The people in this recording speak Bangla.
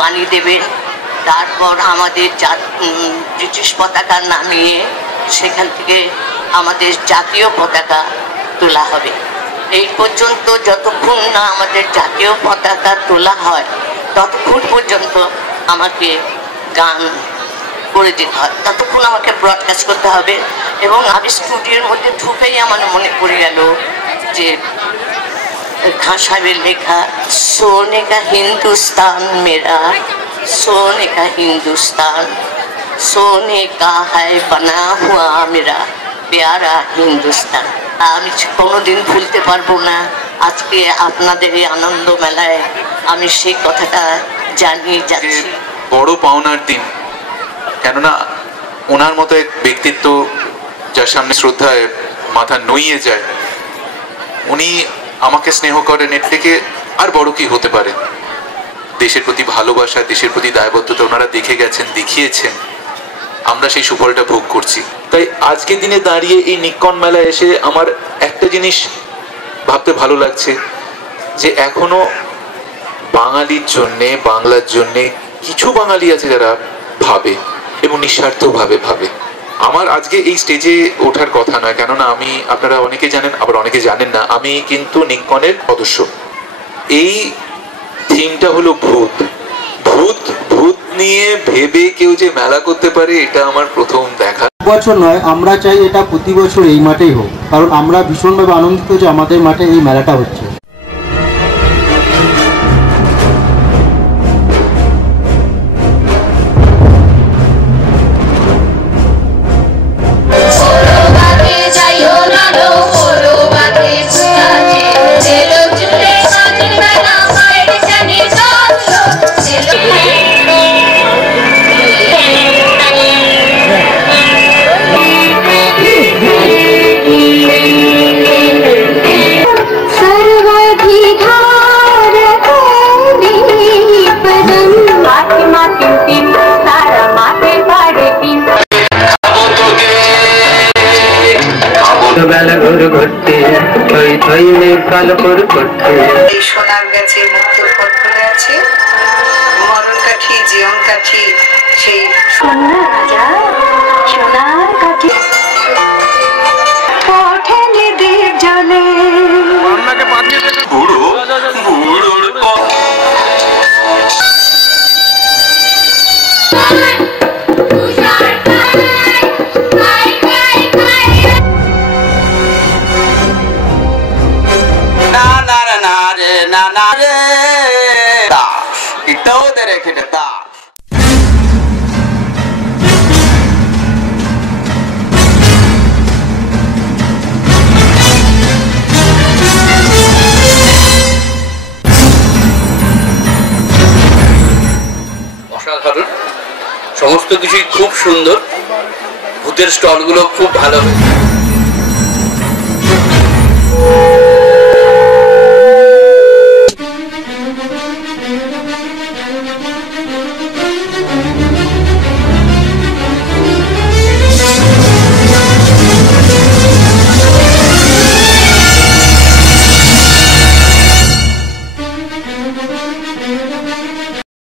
পানি দেবেন, তারপর আমাদের ব্রিটিশ পতাকা নামিয়ে সেখান থেকে আমাদের জাতীয় পতাকা তোলা হবে। এই পর্যন্ত যতক্ষণ না আমাদের জাতীয় পতাকা তোলা হয় ততক্ষণ পর্যন্ত আমাকে গান করে দিতে হয়, ততক্ষণ আমাকে ব্রডকাস্ট করতে হবে। এবং আমি স্টুডিওর মধ্যে ঢুকেই আমার মনে পড়ে গেল যে খান সাহেবের লেখা সোনে কা হিন্দুস্তান মেরা, सोने का हिंदुस्तान, सोने का है बना हुआ मेरा प्यारा हिंदुस्तान। আমি কোনোদিন ভুলতে পারবো না। আজকে আপনাদের এই আনন্দ মেলায় আমি সেই কথাটা জানিয়ে যাচ্ছি। বড় পাওনার দিন, কেননা ওনার মতো এক ব্যক্তিত্ব যার সামনে শ্রদ্ধায় মাথা নুইয়ে যায়, উনি আমাকে স্নেহ করেন, এর থেকে আর বড় কি হতে পারে। দেশের প্রতি ভালোবাসা, দেশের প্রতি দায়বদ্ধতা ওনারা দেখে গেছেন, দেখিয়েছেন, আমরা সেই সুফলটা ভোগ করছি। তাই আজকের দিনে দাঁড়িয়ে এই নিক্কন মেলা এসে আমার একটা জিনিস ভাবতে ভালো লাগছে যে এখনো বাঙালির জন্যে, বাংলার জন্যে কিছু বাঙালি আছে যারা ভাবে এবং নিঃস্বার্থভাবে ভাবে। আমার আজকে এই স্টেজে ওঠার কথা নয়, কেননা আমি, আপনারা অনেকে জানেন আবার অনেকে জানেন না, আমি কিন্তু নিক্কনের সদস্য। এই থিমটা হলো ভূত। ভূত ভূত নিয়ে ভেবে কেউ যে মেলা করতে পারে, এটা আমার প্রথম দেখা। বছর নয়, আমরা চাই এটা প্রতি বছর এই মাঠেই হোক, কারণ আমরা ভীষণভাবে আনন্দিত যে আমাদের মাঠে এই মেলাটা হচ্ছে। সোনার গাছে মুক্তোর ফল ফুলে আছে, মরণ কাঠি, জীবন কাঠি, সেই সোনার রাজা সোনার কাঠি ওঠেনি দ্বীপ জলে। বুড়ো বুড়োর অসাধারণ, সমস্ত কিছুই খুব সুন্দর। ভূতের স্টলগুলো খুব ভালো।